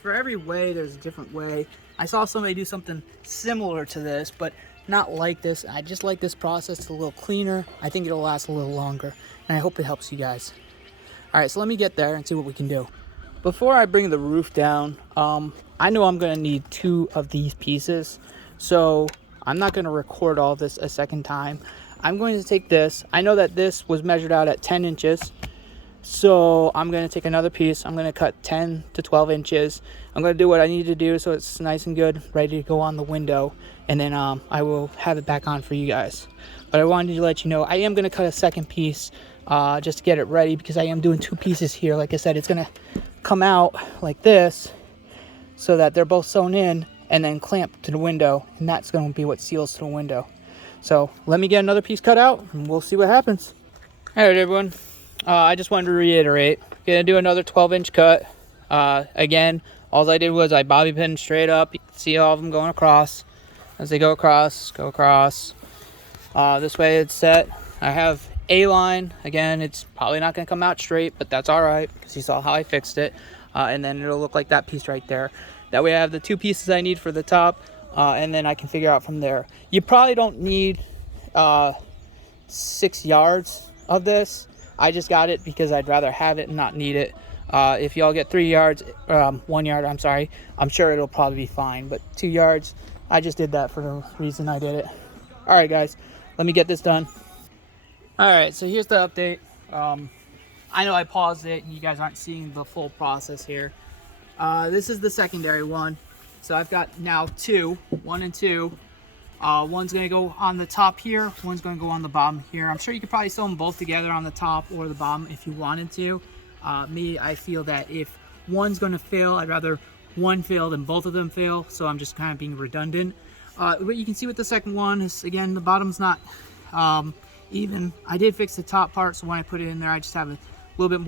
For every way, there's a different way. I saw somebody do something similar to this, but not like this. I just like this process. It's a little cleaner. I think it'll last a little longer, and I hope it helps you guys. All right, so let me get there and see what we can do. Before I bring the roof down, I know I'm going to need 2 of these pieces, so I'm not going to record all this a second time. I'm going to take this. I know that this was measured out at 10 inches. So I'm going to take another piece. I'm going to cut 10 to 12 inches. I'm going to do what I need to do so it's nice and good, ready to go on the window. And then I will have it back on for you guys. But I wanted to let you know I am going to cut a second piece just to get it ready, because I am doing 2 pieces here. Like I said, it's going to come out like this so that they're both sewn in and then clamped to the window. And that's going to be what seals to the window. So let me get another piece cut out and we'll see what happens. All right, everyone. I just wanted to reiterate, gonna do another 12-inch cut. Again, all I did was I bobby pinned straight up. You can see all of them going across. As they go across, this way it's set. I have a line. Again, it's probably not gonna come out straight, but that's all right, because you saw how I fixed it. And then it'll look like that piece right there. That way I have the 2 pieces I need for the top, and then I can figure out from there. You probably don't need 6 yards of this. I just got it because I'd rather have it and not need it. If y'all get 3 yards, 1 yard, I'm sorry, I'm sure it'll probably be fine. But 2 yards, I just did that for the reason I did it. All right, guys, let me get this done. All right, so here's the update. I know I paused it and you guys aren't seeing the full process here. This is the secondary one. So I've got now 2, 1 and 2. One's going to go on the top here, one's going to go on the bottom here. I'm sure you could probably sew them both together on the top or the bottom if you wanted to. I feel that if one's going to fail, I'd rather one fail than both of them fail, so I'm just kind of being redundant. What you can see with the second one is, again, the bottom's not even. I did fix the top part, so when I put it in there, I just have a little bit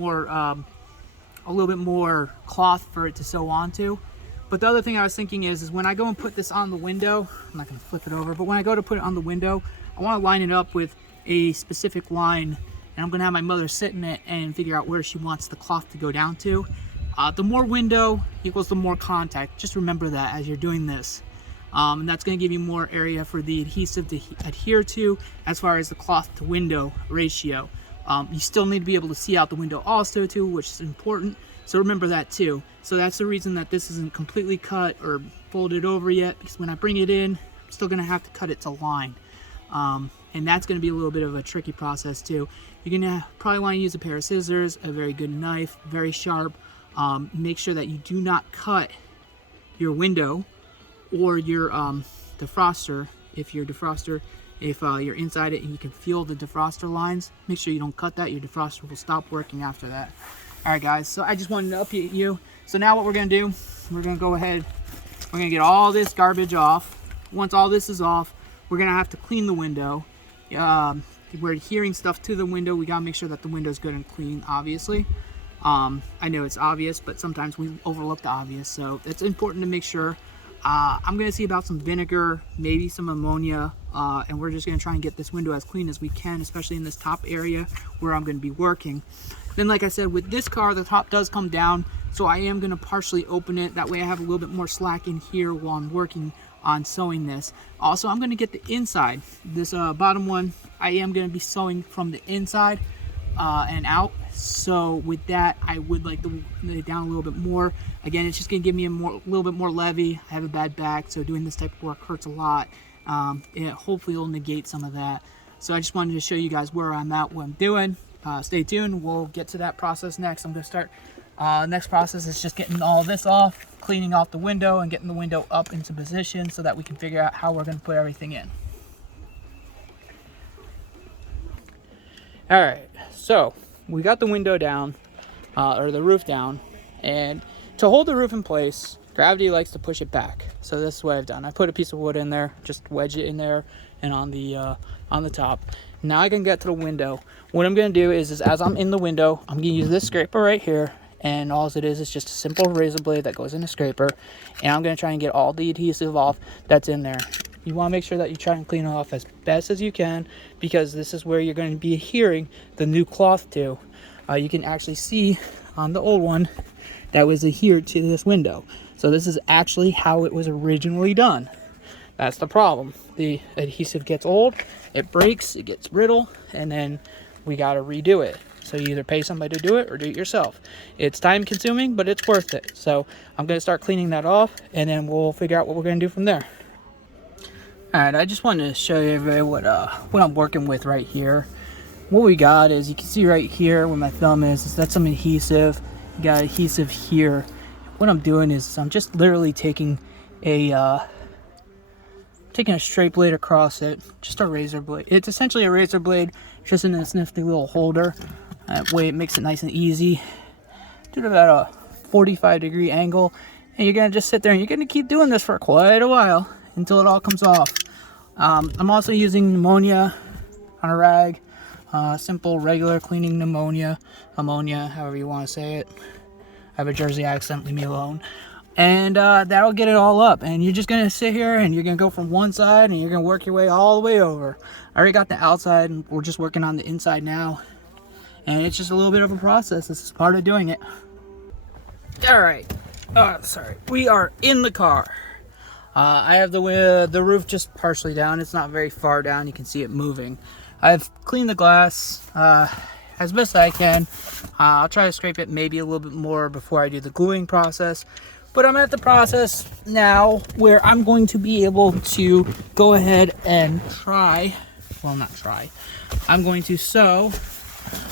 more cloth for it to sew onto. But the other thing I was thinking is when I go and put this on the window, I'm not going to flip it over, but when I go to put it on the window, I want to line it up with a specific line, and I'm going to have my mother sit in it and figure out where she wants the cloth to go down to. The more window equals the more contact. Just remember that as you're doing this. And that's going to give you more area for the adhesive to adhere to as far as the cloth to window ratio. You still need to be able to see out the window also too, which is important. So remember that too. So that's the reason that this isn't completely cut or folded over yet, because when I bring it in, I'm still going to have to cut it to line. And that's going to be a little bit of a tricky process too. You're going to probably want to use a pair of scissors, a very good knife, very sharp. Make sure that you do not cut your window or your defroster. If you're inside it and you can feel the defroster lines, make sure you don't cut that. Your defroster will stop working after that. All right, guys, so I just wanted to update you. So now what we're going to do, we're going to go ahead, we're going to get all this garbage off. Once all this is off, we're going to have to clean the window. We're adhering stuff to the window. We got to make sure that the window is good and clean, obviously. I know it's obvious, but sometimes we overlook the obvious, so it's important to make sure. I'm going to see about some vinegar, maybe some ammonia, and we're just going to try and get this window as clean as we can, especially in this top area where I'm going to be working. Then, like I said, with this car, the top does come down, so I am going to partially open it. That way I have a little bit more slack in here while I'm working on sewing this. Also, I'm going to get the inside. This bottom one, I am going to be sewing from the inside and out. So with that, I would like to lay it down a little bit more. Again, it's just going to give me a little bit more levy. I have a bad back, so doing this type of work hurts a lot. Hopefully it'll negate some of that. So I just wanted to show you guys where I'm at, what I'm doing. Stay tuned. We'll get to that process next. I'm going to start. Next process is just getting all this off, cleaning off the window, and getting the window up into position so that we can figure out how we're going to put everything in. All right, so we got the window down, or the roof down, and to hold the roof in place, gravity likes to push it back. So this is what I've done. I put a piece of wood in there, just wedge it in there and on the top. Now I can get to the window. What I'm gonna do is as I'm in the window, I'm gonna use this scraper right here, and all it is just a simple razor blade that goes in a scraper, and I'm gonna try and get all the adhesive off that's in there. You want to make sure that you try and clean it off as best as you can, because this is where you're going to be adhering the new cloth to. You can actually see on the old one that was adhered to this window. So this is actually how it was originally done. That's the problem. The adhesive gets old, it breaks, it gets brittle, and then we got to redo it. So you either pay somebody to do it or do it yourself. It's time consuming, but it's worth it. So I'm going to start cleaning that off, and then we'll figure out what we're going to do from there. Alright, I just wanted to show you everybody what I'm working with right here. What we got is, you can see right here where my thumb is that's some adhesive. You got adhesive here. What I'm doing is I'm just literally taking a straight blade across it, just a razor blade. It's essentially a razor blade, just in this nifty little holder. That way it makes it nice and easy. Do it about a 45-degree angle, and you're gonna just sit there and you're gonna keep doing this for quite a while until it all comes off. I'm also using pneumonia on a rag, simple regular cleaning ammonia, however you want to say it. I have a Jersey accent, leave me alone. And that'll get it all up, and you're just gonna sit here and you're gonna go from one side and you're gonna work your way all the way over. I already got the outside and we're just working on the inside now, and it's just a little bit of a process. This is part of doing it. All right, sorry, we are in the car. I have the roof just partially down. It's not very far down. You can see it moving. I've cleaned the glass as best I can. I'll try to scrape it maybe a little bit more before I do the gluing process. But I'm at the process now where I'm going to be able to go ahead and I'm going to sew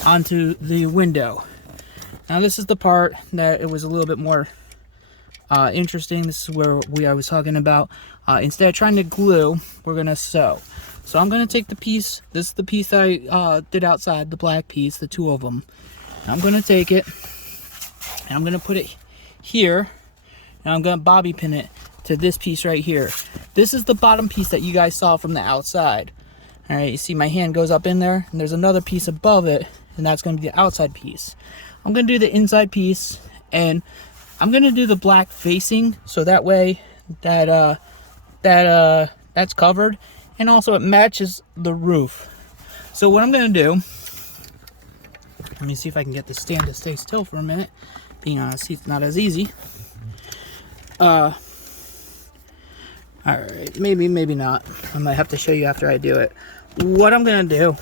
onto the window. Now this is the part that it was a little bit more interesting. This is where I was talking about. Instead of trying to glue, we're gonna sew. So I'm gonna take the piece. This is the piece that I did outside, the black piece, the two of them. I'm gonna take it and I'm gonna put it here, and I'm gonna bobby pin it to this piece right here. This is the bottom piece that you guys saw from the outside. All right, you see my hand goes up in there, and there's another piece above it, and that's gonna be the outside piece. I'm gonna do the inside piece, and I'm gonna do the black facing, so that way that's covered, and also it matches the roof. So what I'm gonna do, let me see if I can get the stand to stay still for a minute. Being on a seat's not as easy. All right, maybe not. I might have to show you after I do it. What I'm gonna do,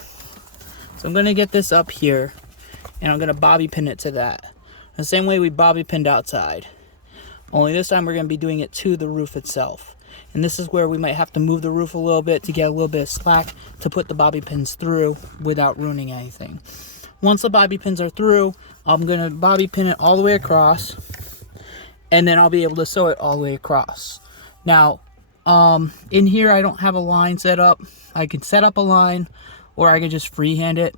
so I'm gonna get this up here, and I'm gonna bobby pin it to that. The same way we bobby pinned outside. Only this time we're going to be doing it to the roof itself. And this is where we might have to move the roof a little bit to get a little bit of slack to put the bobby pins through without ruining anything. Once the bobby pins are through, I'm going to bobby pin it all the way across, and then I'll be able to sew it all the way across. Now, in here I don't have a line set up. I can set up a line, or I can just freehand it.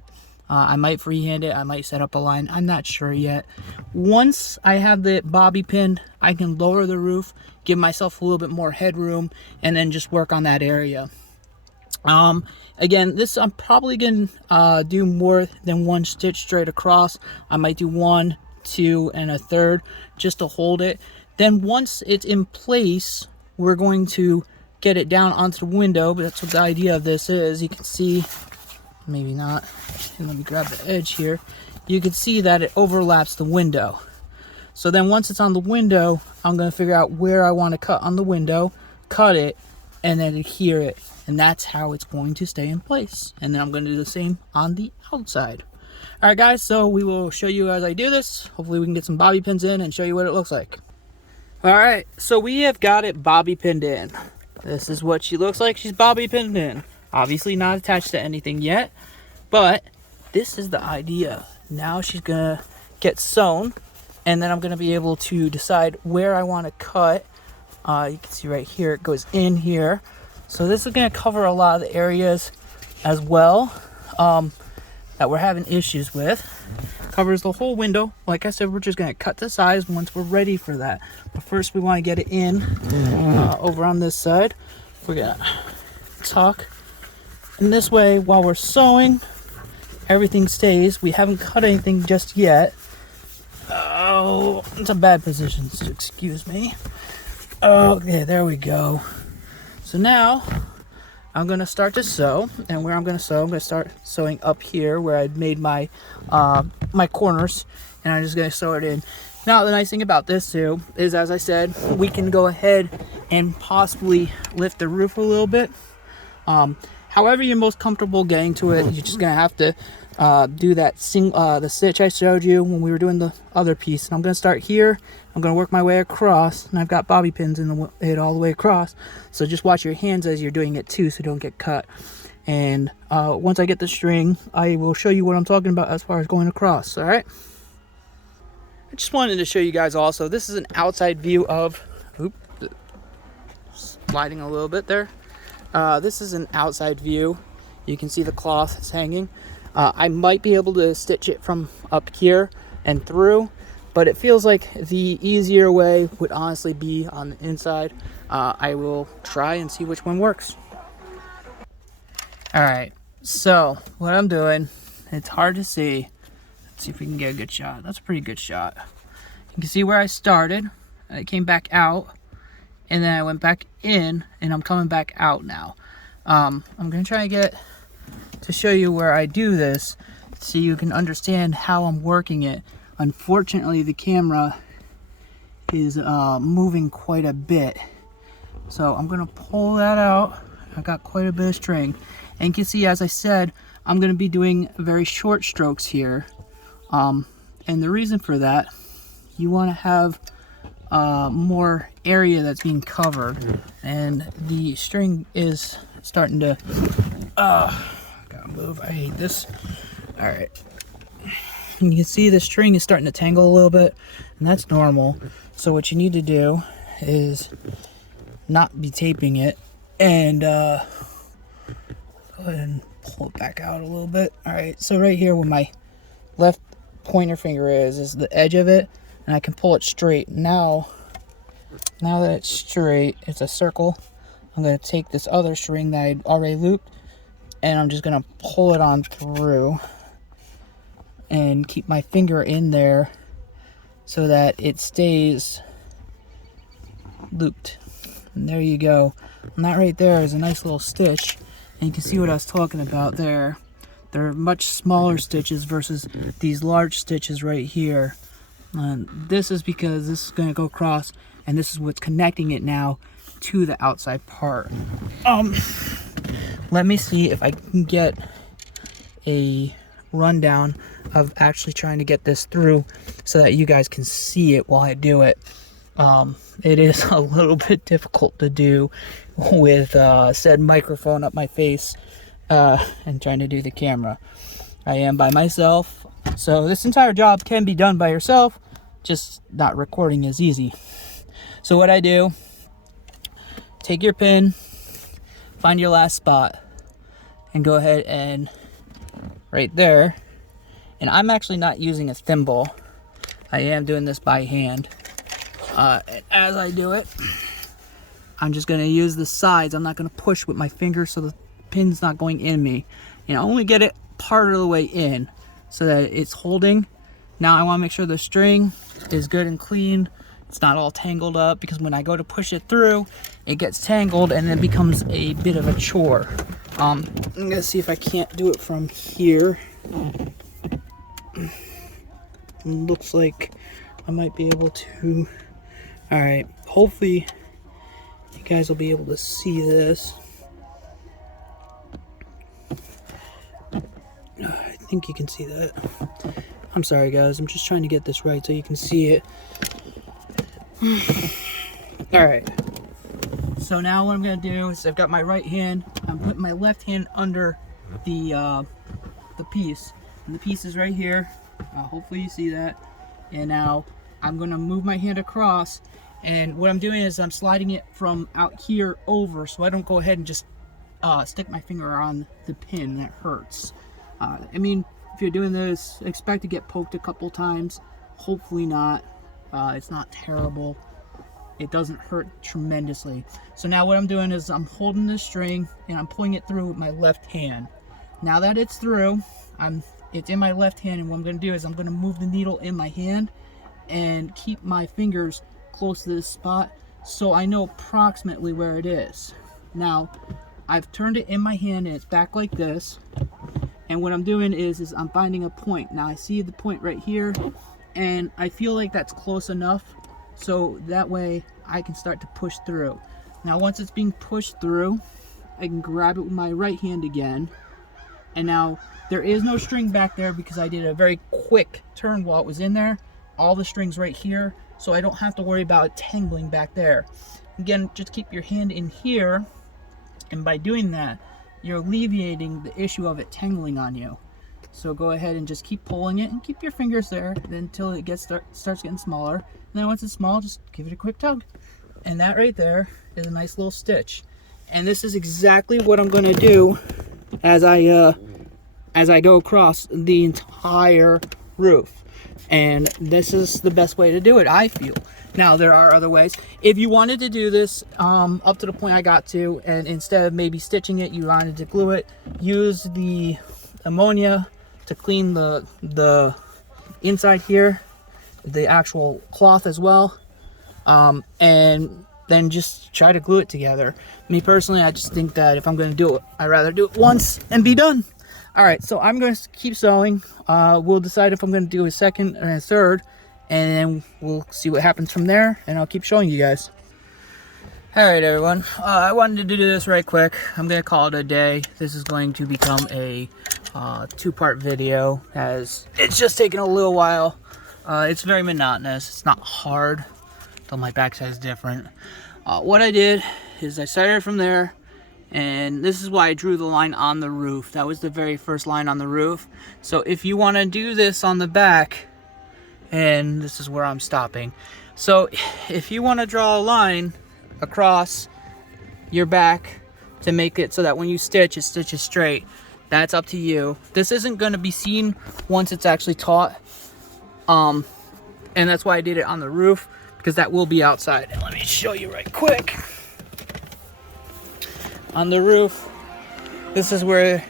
I might freehand it, I might set up a line, I'm not sure yet. Once I have the bobby pinned, I can lower the roof, give myself a little bit more headroom, and then just work on that area. Again, this I'm probably going to do more than one stitch straight across. I might do 1, 2, and a third just to hold it. Then once it's in place, we're going to get it down onto the window, but that's what the idea of this is. You can see, maybe not, and let me grab the edge here. You can see that it overlaps the window. So then once it's on the window, I'm going to figure out where I want to cut on the window, cut it, and then adhere it. And that's how it's going to stay in place. And then I'm going to do the same on the outside. Alright guys, so we will show you as I do this. Hopefully we can get some bobby pins in and show you what it looks like. Alright, so we have got it bobby pinned in. This is what she looks like. She's bobby pinned in. Obviously not attached to anything yet, but this is the idea. Now she's going to get sewn, and then I'm going to be able to decide where I want to cut. You can see right here, it goes in here. So this is going to cover a lot of the areas as well. that we're having issues with. Covers the whole window. Like I said, we're just going to cut the sides once we're ready for that. But first we want to get it in over on this side. We're going to tuck. And this way, while we're sewing, everything stays. We haven't cut anything just yet. Oh, it's a bad position, so excuse me. Okay, there we go. So now I'm gonna start to sew, and where I'm gonna sew, I'm gonna start sewing up here where I'd made my my corners, and I'm just gonna sew it in. Now the nice thing about this too is, as I said, we can go ahead and possibly lift the roof a little bit. However you're most comfortable getting to it, you're just gonna have to do that the stitch I showed you when we were doing the other piece. And I'm gonna start here. I'm gonna work my way across, and I've got bobby pins in it all the way across. So just watch your hands as you're doing it too, so don't get cut. And once I get the string, I will show you what I'm talking about as far as going across. All right. I just wanted to show you guys also. This is an outside view of. Oops, sliding a little bit there. This is an outside view. You can see the cloth is hanging. I might be able to stitch it from up here and through, but it feels like the easier way would honestly be on the inside. I will try and see which one works. Alright, so what I'm doing, it's hard to see. Let's see if we can get a good shot. That's a pretty good shot. You can see where I started. I came back out, and then I went back in, and I'm coming back out now. I'm going to try and get to show you where I do this so you can understand how I'm working it. Unfortunately, the camera is moving quite a bit. So I'm going to pull that out. I've got quite a bit of string. And you can see, as I said, I'm going to be doing very short strokes here. And the reason for that, you want to have more area that's being covered. And the string is starting to... gotta move. I hate this. Alright. You can see the string is starting to tangle a little bit, and that's normal. So what you need to do is not be taping it, and go ahead and pull it back out a little bit. Alright, so right here where my left pointer finger is the edge of it, and I can pull it straight. Now that it's straight, it's a circle. I'm going to take this other string that I'd already looped, and I'm just going to pull it on through and keep my finger in there so that it stays looped. And there you go. And that right there is a nice little stitch. And you can see what I was talking about there. They're much smaller stitches versus these large stitches right here. And this is because this is going to go across, and this is what's connecting it now to the outside part. Let me see if I can get a rundown of actually trying to get this through so that you guys can see it while I do it. It is a little bit difficult to do with said microphone up my face and trying to do the camera. I am by myself, so this entire job can be done by yourself, just not recording is easy. So what I do, take your pin, find your last spot, and go ahead and right there. And I'm actually not using a thimble. I am doing this by hand. And as I do it, I'm just going to use the sides. I'm not going to push with my finger so the pin's not going in me. You know, only get it part of the way in so that it's holding. Now I want to make sure the string is good and clean. It's not all tangled up, because when I go to push it through, it gets tangled and it becomes a bit of a chore. I'm gonna see if I can't do it from here. Looks like I might be able to. Alright, hopefully you guys will be able to see this. I think you can see that. I'm sorry guys, I'm just trying to get this right so you can see it. Alright, so now what I'm going to do is I've got my right hand, I'm putting my left hand under the piece, and the piece is right here. Hopefully you see that. And now I'm going to move my hand across, and what I'm doing is I'm sliding it from out here over so I don't go ahead and just stick my finger on the pin. That hurts. I mean, if you're doing this, expect to get poked a couple times. Hopefully not. It's not terrible. It doesn't hurt tremendously. So now what I'm doing is I'm holding this string and I'm pulling it through with my left hand. Now that it's through, it's in my left hand, and what I'm going to do is I'm going to move the needle in my hand and keep my fingers close to this spot so I know approximately where it is. Now I've turned it in my hand and it's back like this, and what I'm doing is I'm finding a point. Now I see the point right here, and I feel like that's close enough so that way I can start to push through. Now once it's being pushed through, I can grab it with my right hand again, and now there is no string back there because I did a very quick turn while it was in there. All the string's right here, so I don't have to worry about it tangling back there. Again, just keep your hand in here, and by doing that, you're alleviating the issue of it tangling on you. So go ahead and just keep pulling it and keep your fingers there until it starts getting smaller. And then once it's small, just give it a quick tug. And that right there is a nice little stitch. And this is exactly what I'm going to do as I go across the entire roof. And this is the best way to do it, I feel. Now, there are other ways. If you wanted to do this up to the point I got to, and instead of maybe stitching it, you wanted to glue it, use the ammonia to clean the inside here, the actual cloth as well, and then just try to glue it together. Me personally, I just think that if I'm going to do it, I'd rather do it once and be done. All right, so I'm going to keep sewing. We'll decide if I'm going to do a second and a third, and then we'll see what happens from there, and I'll keep showing you guys. All right, everyone. I wanted to do this right quick. I'm going to call it a day. This is going to become a two-part video, as it's just taking a little while. It's very monotonous. It's not hard, though my backside is different. What I did is I started from there, and this is why I drew the line on the roof. That was the very first line on the roof. So if you want to do this on the back, and this is where I'm stopping. So if you want to draw a line across your back to make it so that when you stitch, it stitches straight, that's up to you. This isn't going to be seen once it's actually taught. And that's why I did it on the roof, because that will be outside. And let me show you right quick. On the roof, this is where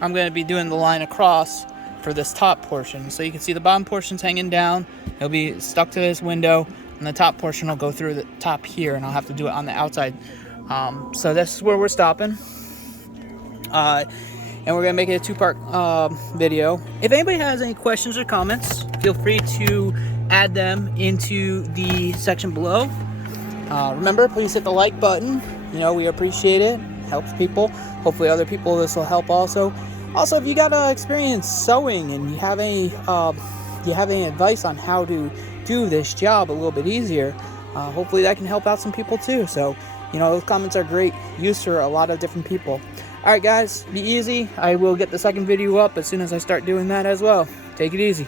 I'm going to be doing the line across for this top portion. So you can see the bottom portion's hanging down. It'll be stuck to this window, and the top portion will go through the top here, and I'll have to do it on the outside. So this is where we're stopping. And we're going to make it a two-part video. If anybody has any questions or comments, feel free to add them into the section below. Remember, please hit the like button. You know, we appreciate it. Helps people. Hopefully other people this will help also. Also, if you got experience sewing and you have any advice on how to do this job a little bit easier, hopefully that can help out some people too. So, you know, those comments are great use for a lot of different people. All right, guys, be easy. I will get the second video up as soon as I start doing that as well. Take it easy.